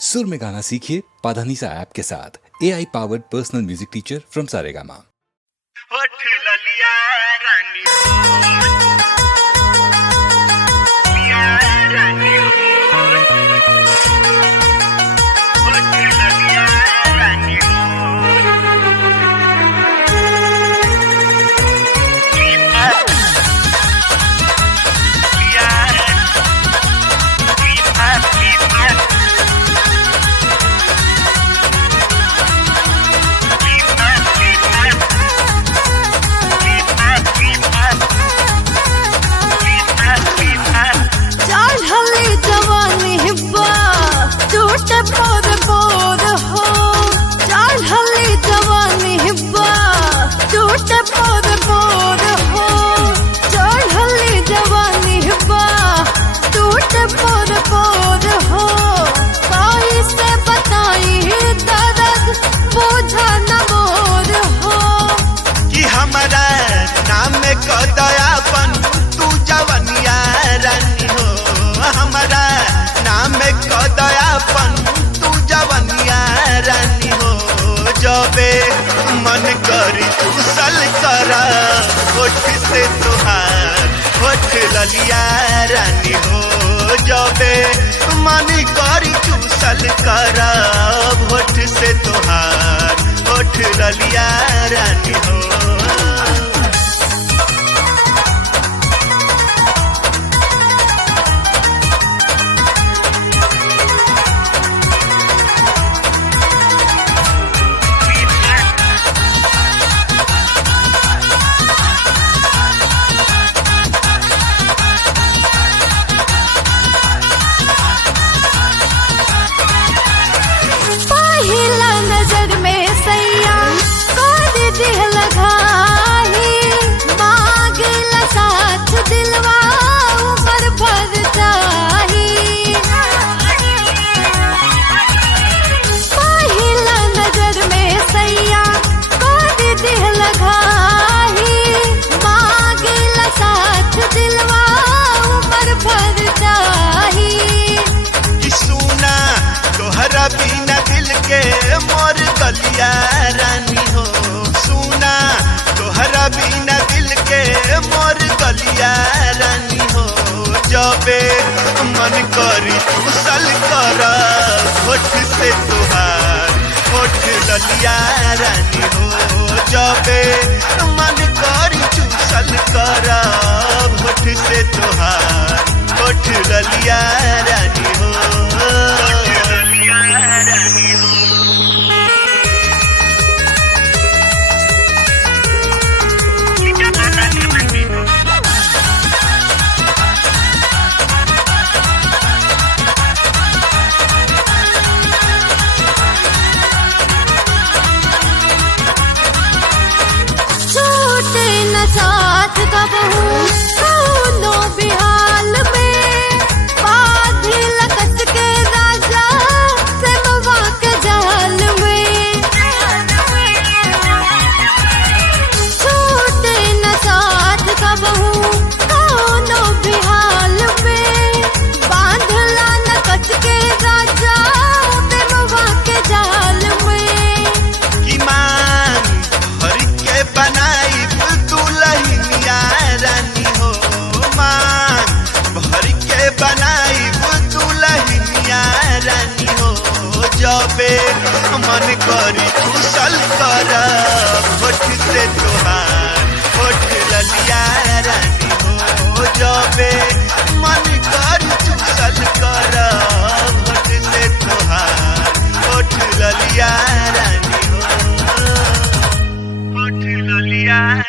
सुर में गाना सीखिए पाधानीसा ऐप के साथ। AI powered personal music teacher from Saregama. कदयापन तू जवनिया रानी हो, हमारा नाम कदयापन तू जवनिया रानी हो। जबे मन करी चूसल करा होठ से तुहार होठ ललिया रानी हो। जबे मन करी चूसल करा होठ से तुहार होठ ललिया रानी हो। बिना दिल के मोर गलिया रानी हो, सुना तोहरा बिना दिल के मोर गलिया रानी हो। जबे मन करी चूसल करा होठ से तुहार होठ ललिया रानी हो। जबे मन करी चूसल करा होठ से तुहार होठ ललिया रानी हो। साथ कब हूँ बिहाल में बाधी लगत के राजा से मवा के जाल में छूटे न साथ कब हूँ बिहाल में बांधला लगत के राजा से मवा के जाल में। की मान भर के बनाई दुल्हनिया रानी हो, मान भर के बनाई दुल्हनिया रानी हो। जबे मन करी चूसल करा होठ से तुहार होठ ललिया रानी हो। जबे मन करी चूसल करा होठ से तुहार होठ ललिया रानी हो, होठ ललिया।